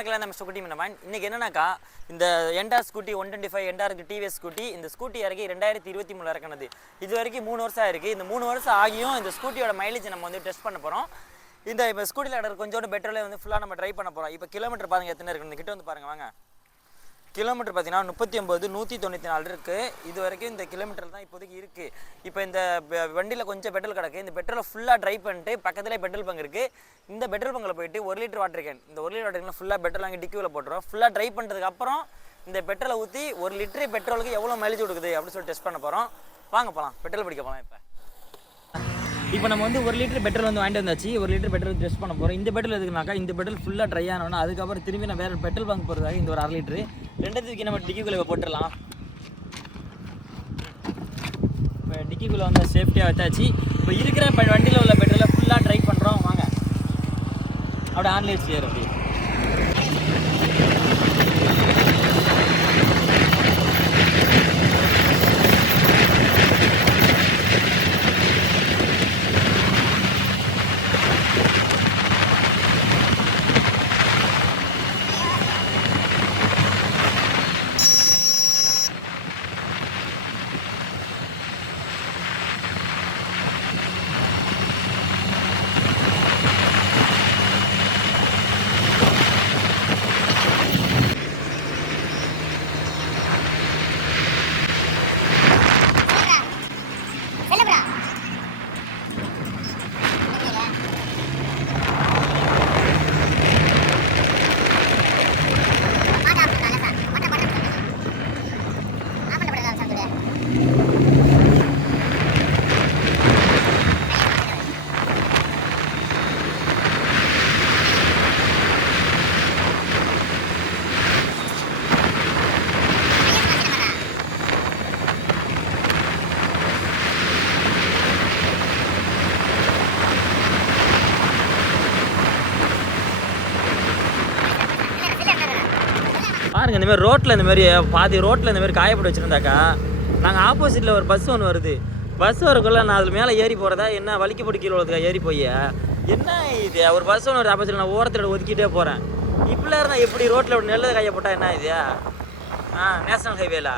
மக்களே, நம்ம ஸ்கூட்டி மன்னமான். இன்றைக்கி என்னன்னாக்கா, இந்த என்டார் ஸ்கூட்டி 125 என்டாருக்கு டிவிஎஸ் ஸ்கூட்டி, இந்த ஸ்கூட்டி இறக்கி 2023 இறக்குனது. இது வரைக்கும் 3 வருஷம் ஆயிருக்கு. இந்த 3 வருஷம் ஆகியும் இந்த ஸ்கூட்டியோட மைலேஜ் நம்ம வந்து டெஸ்ட் பண்ண போகிறோம். இப்போ ஸ்கூட்டியில் இடர் கொஞ்சோண்டு பெட்ரோலே வந்து ஃபுல்லாக நம்ம ட்ரை பண்ண போகிறோம். இப்போ கிலோமீட்டர் பாருங்கள் எத்தனை இருக்குது, இந்த கிட்ட வந்து பாருங்கள் வாங்க. கிலோமீட்டர் பார்த்தீங்கன்னா 39,194 இருக்குது. இது வரைக்கும் இந்த கிலோமீட்டர் தான் இப்போதைக்கு இருக்குது. இப்போ இந்த வண்டியில் கொஞ்சம் பெட்ரோல் கிடக்கு. இந்த பெட்ரோலை ஃபுல்லாக ட்ரை பண்ணிட்டு பக்கத்தில் பெட்ரோல் பங்க் இருக்குது. இந்த பெட்ரோல் பங்கில் போயிட்டு 1 லிட்டர் வாட்டர் கேன், இந்த 1 லிட்டர் வாட்டர் கேனில் ஃபுல்லாக பெட்ரோல் வாங்கி டிக்கியில் போட்டுரும். ஃபுல்லாக ட்ரை பண்ணுறதுக்கப்புறம் இந்த பெட்ரோலை ஊற்றி 1 லிட்டரு பெட்ரோலுக்கு எவ்வளோ மைலேஜ் கொடுக்குது அப்படின்னு சொல்லி டெஸ்ட் பண்ண போகிறோம். வாங்க போகலாம், பெட்ரோல் பிடிக்க போகலாம். இப்போ நம்ம வந்து 1 லிட்டர் பெட்ரோல் வந்து வாங்கிட்டு வந்தாச்சு. 1 லிட்டர் பெட்ரோல் டெஸ்ட் பண்ண போகிறோம். இந்த பெட்ரோல் எதுக்குனாக்கா, இந்த பெட்ரோல் ஃபுல்லாக ட்ரை ஆனோன்னா அதுக்கப்புறம் திரும்பி நான் வேறு பெட்ரோல் பங்க் போகிறதுக்காக இந்த ஒரு 1/2 லிட்டரு ரெண்டுத்துக்கு நம்ம டிக்கிக்குள்ளே போட்டுடலாம். இப்போ டிக்கிக்குள்ளே வந்து சேஃப்டியாக வச்சாச்சு. இப்போ இருக்கிற வண்டியில் உள்ள பெட்ரோலை ஃபுல்லாக ட்ரை பண்ணுறோம். வாங்க அப்படியே ஆன்லைன் சேர் அப்படி பாருங்க. இந்தமாதிரி ரோட்டில் இந்தமாதிரி பாதி ரோட்டில் இந்தமாதிரி காயப்பட்டு வச்சுருந்தாக்கா, நாங்கள் ஆப்போசிட்டில் ஒரு பஸ் ஒன்று வருது. பஸ் வரக்குள்ள நான் அதில் மேலே ஏறி போகிறதா என்ன வலிக்கு போட்டு கீழே உள்ளதுக்கா ஏறி போய் என்ன இது ஒரு பஸ் ஒன்று ஒரு ஆப்போசிட்டில் நான் ஓரத்தில் ஒதுக்கிட்டே போகிறேன். இப்படிலாம் இருந்தால் எப்படி ரோட்டில் ஒரு நெல்லது காயப்பட்டா என்ன இது? நேஷனல் ஹைவேல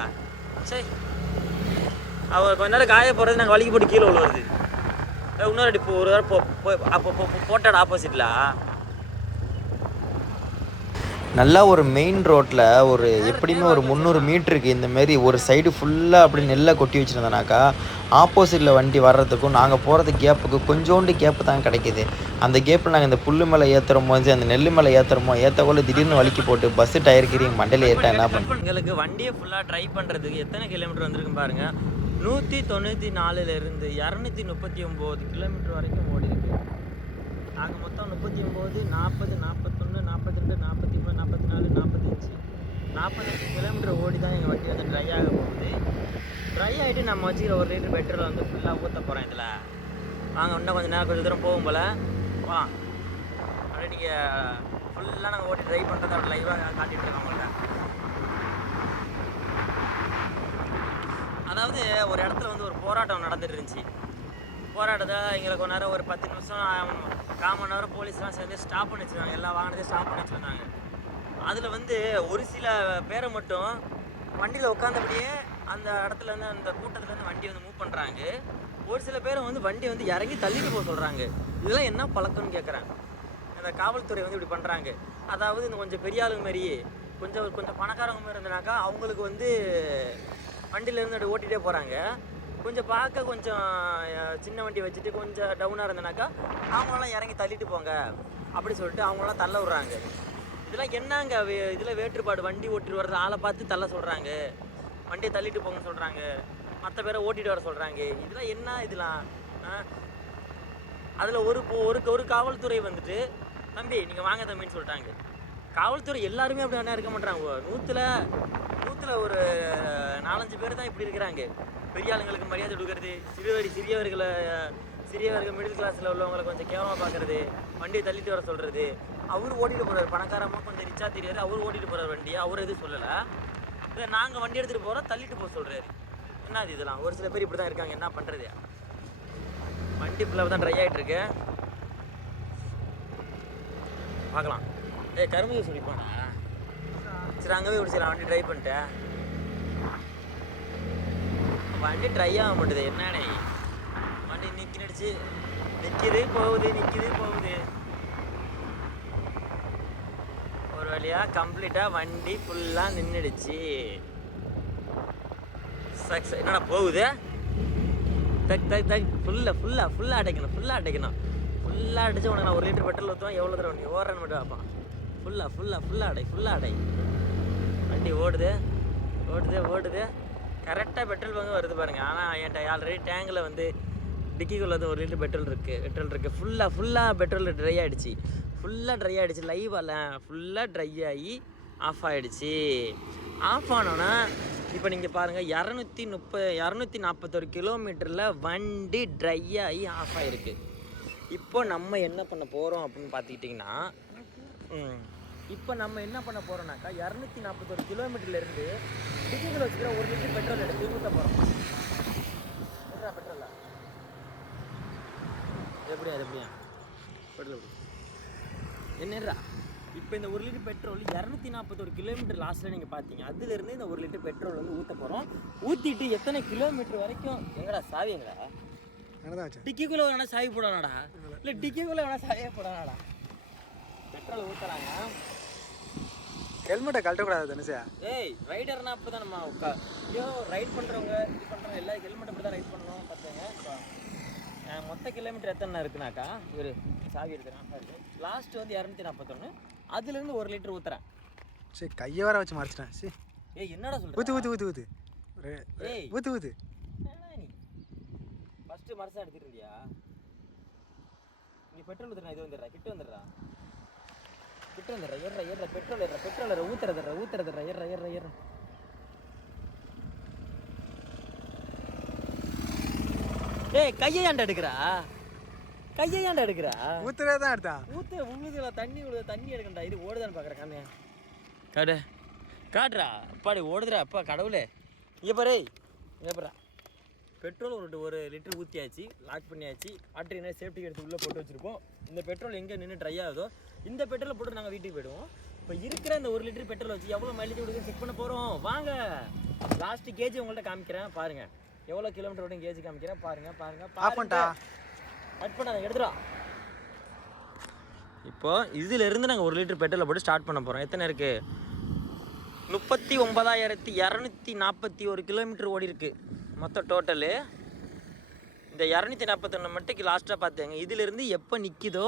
சரி அவர் கொஞ்ச நேரம் காய போகிறது நாங்கள் வலிக்கு போட்டு கீழே விழுவுறது. இன்னொரு அடி ஒரு அப்போ போட்டாட ஆப்போசிட்டில் நல்லா ஒரு மெயின் ரோட்டில் ஒரு எப்படியுமே ஒரு 300 மீட்டருக்கு இந்தமாரி ஒரு சைடு ஃபுல்லாக அப்படி நெல்லை கொட்டி வச்சுருந்தோனாக்கா, ஆப்போசிட்டில் வண்டி வர்றதுக்கும் நாங்கள் போகிறது கேப்புக்கு கொஞ்சோண்டு கேப்பு தான் கிடைக்கிது. அந்த கேப்பில் நாங்கள் இந்த புல்லு மேலே ஏற்றுறோமோ அந்த நெல் மேலே ஏற்றக்குள்ள திடீர்னு வலிக்கு போட்டு பஸ்ஸு டயர் கீரிங் மண்டையில் ஏற்ற என்ன பண்ணுறோம். எங்களுக்கு வண்டியை ஃபுல்லாக ட்ரை பண்ணுறதுக்கு எத்தனை கிலோமீட்டர் வந்திருக்குன்னு பாருங்கள். 194லேருந்து 239 கிலோமீட்டர் வரைக்கும் ஓடி இருக்கு. நாங்கள் மொத்தம் 39, 40, 41, 42, 43, 44, 45 கிலோமீட்டர் ஓடி தான் எங்கள் வண்டி வந்து ட்ரை ஆக போகுது. ட்ரை ஆகிட்டு நம்ம வச்சுக்கிற 1 லிட்டர் பெட்ரோல் வந்து ஃபுல்லாக ஊற்ற போகிறோம். இதில் வாங்க இன்னும் கொஞ்சம் நேரம் கொஞ்சம் தூரம் போகும் போல் வா. அப்படியே நீங்கள் ஃபுல்லாக நாங்கள் ஓட்டி ட்ரை பண்ணுறதை அப்படி லைவாக காட்டிகிட்டு இருக்கோம் உங்கள்கிட்ட. அதாவது ஒரு இடத்துல வந்து ஒரு போராட்டம் நடந்துட்டு இருந்துச்சு. போராட்டத்தை எங்களுக்கு ஒரு நேரம் ஒரு 10 நிமிஷம் 1/4 மணி நேரம் போலீஸ்லாம் சேர்ந்து ஸ்டாப் பண்ணி வச்சுருந்தாங்க. எல்லா வாகனத்தையும் ஸ்டாப் பண்ணி வச்சுருந்தாங்க. அதில் வந்து ஒரு சில பேரை மட்டும் வண்டியில் உட்காந்தபடியே அந்த இடத்துலேருந்து அந்த கூட்டத்துலேருந்து வண்டி வந்து மூவ் பண்ணுறாங்க. ஒரு சில பேரை வந்து வண்டியை வந்து இறங்கி தள்ளிட்டு போக சொல்கிறாங்க. இதெல்லாம் என்ன பழக்கம்னு கேட்குறேன். அந்த காவல்துறை வந்து இப்படி பண்ணுறாங்க. அதாவது இந்த கொஞ்சம் பெரிய ஆளுங்க மாரி கொஞ்சம் பணக்காரங்க மாதிரி இருந்தனாக்கா அவங்களுக்கு வந்து வண்டியிலேருந்து அப்படி ஓட்டிகிட்டே போகிறாங்க. கொஞ்சம் பார்க்க கொஞ்சம் சின்ன வண்டி வச்சுட்டு கொஞ்சம் டவுனாக இருந்தனாக்கா அவங்களெல்லாம் இறங்கி தள்ளிட்டு போங்க அப்படி சொல்லிட்டு அவங்களெல்லாம் தள்ள விட்றாங்க. இதெல்லாம் என்னங்க இதில் வேற்றுப்பாடு? வண்டி ஓட்டிட்டு வர்றது ஆளை பார்த்து தள்ள சொல்கிறாங்க, வண்டியை தள்ளிட்டு போங்கன்னு சொல்கிறாங்க, மற்ற பேரை ஓட்டிகிட்டு வர சொல்கிறாங்க. இதெல்லாம் என்ன இதெல்லாம்? அதில் ஒரு காவல்துறை வந்துட்டு தம்பி நீங்கள் வாங்க தம்பின்னு சொல்லிட்டாங்க. காவல்துறை எல்லாருமே அப்படி என்ன இருக்க மாட்டாங்க. நூற்றில் ஒரு 4-5 பேர் தான் இப்படி இருக்கிறாங்க. பெரிய ஆளுங்களுக்கு மரியாதை கொடுக்கறது, சிறியவர்கள் மிடில் கிளாஸில் உள்ளவங்களை கொஞ்சம் கேவலமாக பார்க்குறது, வண்டியை தள்ளிட்டு வர சொல்கிறது. அவர் ஓட்டிகிட்டு போகிறார், பணக்காரமாக கொஞ்சம் ரிச்சாக தெரியாது, அவர் ஓட்டிகிட்டு போகிறார் வண்டியை, அவர் எதுவும் சொல்லலை. இல்லை நாங்கள் வண்டி எடுத்துகிட்டு போகிறோம் தள்ளிட்டு போக சொல்கிறாரு. என்னது இதெல்லாம்? ஒரு சில பேர் இப்படி தான் இருக்காங்க. என்ன பண்ணுறது? வண்டி ஃபுல்லாக தான் ட்ரை ஆகிட்டுருக்கு. பார்க்கலாம். ஏய் கரும்பு ஜூஸ் குடிப்பானா? சரி அங்கே போய் குடிச்சிடலாம். வண்டி ட்ரை பண்ணிட்டேன். வண்டி ட்ரை ஆக மாட்டுது என்னடே. வண்டி நிற்கிடுச்சு, நிற்கிது போகுது, நிற்கிது போகுது. ஒரு வழியாக கம்ப்ளீட்டாக வண்டி ஃபுல்லாக நின்றுடுச்சு. சக்ஸ் என்னடா போகுது? தக் தக் தக் ஃபுல்லாக அடைக்கணும். ஃபுல்லாக அடிச்சு உனக்கு நான் 1 லிட்டர் பெட்ரோல் ஊற்றுவேன். எவ்வளோ தூரம் வண்டி ஓடுறேன்னு மட்டும் பார்ப்பான். ஃபுல்லாக அடை. வண்டி ஓடுது. கரெக்டாக பெட்ரோல் பங்கு வருது பாருங்கள். ஆனால் என்கிட்ட ஆல்ரெடி டேங்கில் வந்து டிக்கிக்குள்ளே வந்து 1 லிட்டர் பெட்ரோல் இருக்குது. ஃபுல்லாக பெட்ரோல் ட்ரை ஆகிடுச்சு. லைவ் அல்ல, ஃபுல்லாக ட்ரை ஆகி ஆஃப் ஆகிடுச்சு. ஆஃப் ஆனோன்னா இப்போ நீங்கள் பாருங்கள் 241 கிலோமீட்டரில் வண்டி ட்ரை ஆகி ஆஃப் ஆகிருக்கு. இப்போ நம்ம என்ன பண்ண போகிறோம் அப்படின்னு பார்த்துக்கிட்டிங்கன்னா, இப்போ நம்ம என்ன பண்ண போகிறோம்னாக்கா 241 கிலோமீட்டர்லேருந்து டிக்கிக்குள்ள வச்சுக்கிற 1 லிட்டர் பெட்ரோல் எடுத்து ஊற்ற போகிறோம். பெட்ரோலா எப்படியா பெட்ரோல் என்னடா? இப்போ இந்த 1 லிட்டர் பெட்ரோல் 241 கிலோமீட்டர் லாஸ்ட்டில் நீங்கள் பார்த்தீங்க. அதுலேருந்து இந்த 1 லிட்டர் பெட்ரோல் வந்து ஊற்ற போகிறோம். ஊற்றிட்டு எத்தனை கிலோமீட்டர் வரைக்கும் எங்கடா சாவிங்களா? டிக்கிக்குள்ளே வேணா சாவி போடணாடா, இல்லை டிக்கிக்குள்ளே வேணா சாவியே போடணாடா. பெட்ரோல் ஊற்றுறாங்க. ஹெல்மெட்டை கழட்டக்கூடாது தனுஷா. ஏய் ரைடர்னா அப்போ தான் நம்ம ரைட் பண்ணுறவங்க எல்லாரும் ஹெல்மெட் அப்படி தான் ரைட் பண்ணணும். பார்த்துங்க. இப்போ மொத்த கிலோமீட்டர் எத்தனை இருக்குனாக்கா ஒரு சாவி எடுக்கிறேன். லாஸ்ட் வந்து 241. அதுலேருந்து 1 லிட்டர் ஊற்றுறேன். சரி கையை வர வச்சு மறைச்சிட்டேன். சரி ஏய் என்னடா சொல்ற? ஊத்து ஏய் ஊத்து நீ ஃபஸ்ட்டு மரசா எடுத்துட்டு இருந்தியா? நீ பெட்ரோல் ஊற்றுறா. இது வந்துடுறா, கிட்ட வந்துடுறா. ஏற பெட்ரோல் ஊத்துறதுறா. ஏற ஏய் கையை ஏன்டா எடுக்கிறா? ஊத்துறே தான் எடுத்தான். உழுதுல தண்ணி எடுக்கண்டா. இது ஓடுதான்னு பார்க்குறேன். காமியா காட்டுறா. அப்பாடி ஓடுதுடா. அப்பா கடவுளே. இங்கே பாரு பெட்ரோல் 1 லிட்டர் ஊற்றியாச்சு, லாக் பண்ணியாச்சு. பேட்டரி சேஃப்டி எடுத்து உள்ளே போட்டு வச்சுருக்கோம். இந்த பெட்ரோல் எங்கே நின்று ட்ரை ஆகுதோ இந்த பெட்ரோலை போட்டு நாங்கள் வீட்டுக்கு போயிடுவோம். இப்போ இருக்கிற இந்த 1 லிட்டர் பெட்ரோல் வச்சு எவ்வளோ மைலேஜ் கொடுக்குன்னு செக் பண்ண போகிறோம். வாங்க லாஸ்ட்டு கேஜி உங்கள்கிட்ட காமிக்கிறேன். பாருங்கள் எவ்வளோ கிலோமீட்டர் ஓடும் கேஜி காமிக்கிறேன். பாருங்கள் கட் பண்ண எடுத்துடா. இப்போ இதிலிருந்து நாங்கள் 1 லிட்டர் பெட்ரோலை போட்டு ஸ்டார்ட் பண்ண போகிறோம். எத்தனை இருக்குது? 39,241 கிலோமீட்டர் ஓடி இருக்குது மொத்தம் டோட்டலு. இந்த 241 மட்டும் லாஸ்ட்டாக பார்த்துங்க. இதிலிருந்து எப்போ நிற்கிதோ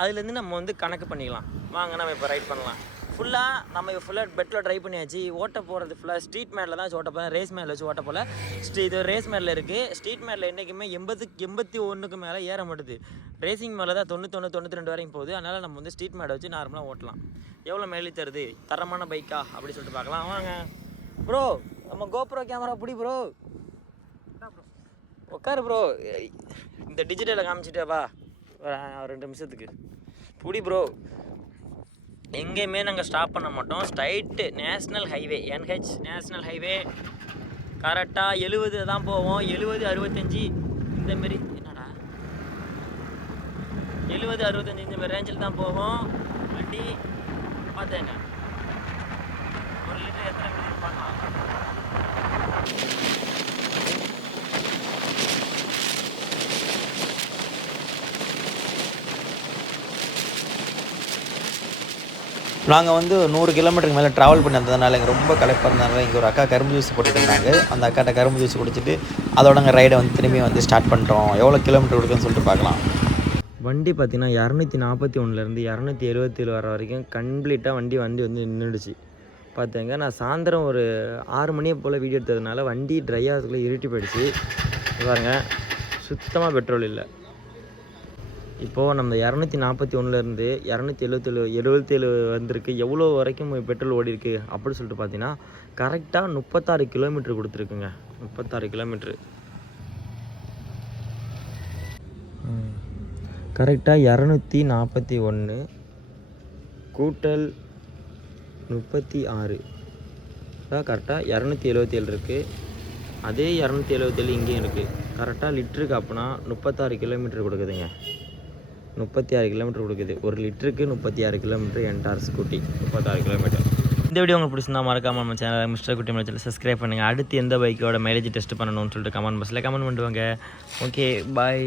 அதுலேருந்து நம்ம வந்து கணக்கு பண்ணிக்கலாம். வாங்க நம்ம இப்போ ரைட் பண்ணலாம். ஃபுல்லாக பெட்ரோல் ட்ரை பண்ணியாச்சு. ஓட்ட போகிறது ஃபுல்லாக ஸ்ட்ரீட் மேட்டில் தான் ஓட்ட போகிறேன். ரேஸ் மேட்டில் வச்சு ஓட்ட போல். இது ரேஸ் மேட்டில் இருக்குது. ஸ்ட்ரீட் மேட்டில் என்றைக்குமே 81க்கு மேலே ஏற மாட்டுது. ரேசிங் மேலே தான் 91-92 வரைக்கும் போகுது. அதனால் நம்ம வந்து ஸ்ட்ரீட் மேட்டை வச்சு நார்மலாக ஓட்டலாம். எவ்வளோ மைலேஜ் தருது, தரமான பைக்கா அப்படி சொல்லிட்டு பார்க்கலாம். வாங்க ப்ரோ, நம்ம கோப்ரோ கேமரா பிடி ப்ரோ. உட்காரு ப்ரோ. இந்த டிஜிட்டலை காமிச்சிட்டே வா 2 நிமிஷத்துக்கு. பிடி ப்ரோ. எங்கேயுமே நாங்கள் ஸ்டாப் பண்ண மாட்டோம். Straight national highway, NH national highway கரெக்டாக 70 தான் போவோம். 70, 65 இந்தமாரி. என்னடா 70, 65 இந்தமாரி ரேஞ்சில் தான் போவோம். வண்டி பார்த்தேங்க 1 லிட்டர் எத்தனை மீட்டர் பண்ணலாம். நாங்கள் வந்து 100 கிலோமீட்டருக்கு மேலே ட்ராவல் பண்ணி வந்ததுனால எங்கள் ரொம்ப களைப்பாக இருந்ததுனால இங்கே ஒரு அக்கா கரும்பு ஜூஸ் போட்டுட்டு இருந்தாங்க. அந்த அக்காட்ட கரும்பு ஜூஸ் குடிச்சிட்டு அதோட நாங்கள் ரைடை வந்து திரும்பி வந்து ஸ்டார்ட் பண்ணிட்டோம். எவ்வளோ கிலோமீட்டர் கொடுக்குன்னு சொல்லிட்டு பார்க்கலாம். வண்டி பார்த்திங்கன்னா 241லேருந்து 277 வர வரைக்கும் கம்ப்ளீட்டாக வண்டி வந்து நின்றுடுச்சு. பார்த்துங்க. நான் சாயந்தரம் ஒரு 6 மணியை போல் வீடியோ எடுத்ததுனால வண்டி ட்ரை ஆகிறதுக்குள்ளே இருட்டி போயிடுச்சு. பாருங்கள் சுத்தமாக பெட்ரோல் இல்லை. இப்போது நம்ம 241லேருந்து 277 வந்திருக்கு. எவ்வளோ வரைக்கும் பெட்ரோல் ஓடி இருக்குது அப்படின்னு சொல்லிட்டு பார்த்தீங்கன்னா கரெக்டாக 36 கிலோமீட்டர் கொடுத்துருக்குங்க. 36 கிலோமீட்ரு கரெக்டாக 241 கூட்டல் 36 தான் கரெக்டாக 277 இருக்குது. அதே 277 இங்கேயும் இருக்குது. கரெக்டாக லிட்டருக்கு அப்போனா 36 கிலோமீட்டர் கொடுக்குதுங்க. 36 கிலோமீட்டர் கொடுக்குது. 1 லிட்டருக்கு 36 கிலோமீட்டர் என்டார் ஸ்கூட்டி 36 கிலோமீட்டர். இந்த வீடியோ உங்களுக்கு பிடிச்சிருந்தா மறக்காம நம்ம சேனல் மிஸ்டர் குட்டி நம்ம சேனல் சப்ஸ்கிரைப் பண்ணுங்கள். அடுத்து எந்த பைக்கோட மைலேஜ் டெஸ்ட் பண்ணணும்னு சொல்லிட்டு கமெண்ட் பாக்ஸில் கமெண்ட் பண்ணுவாங்க. Okay bye.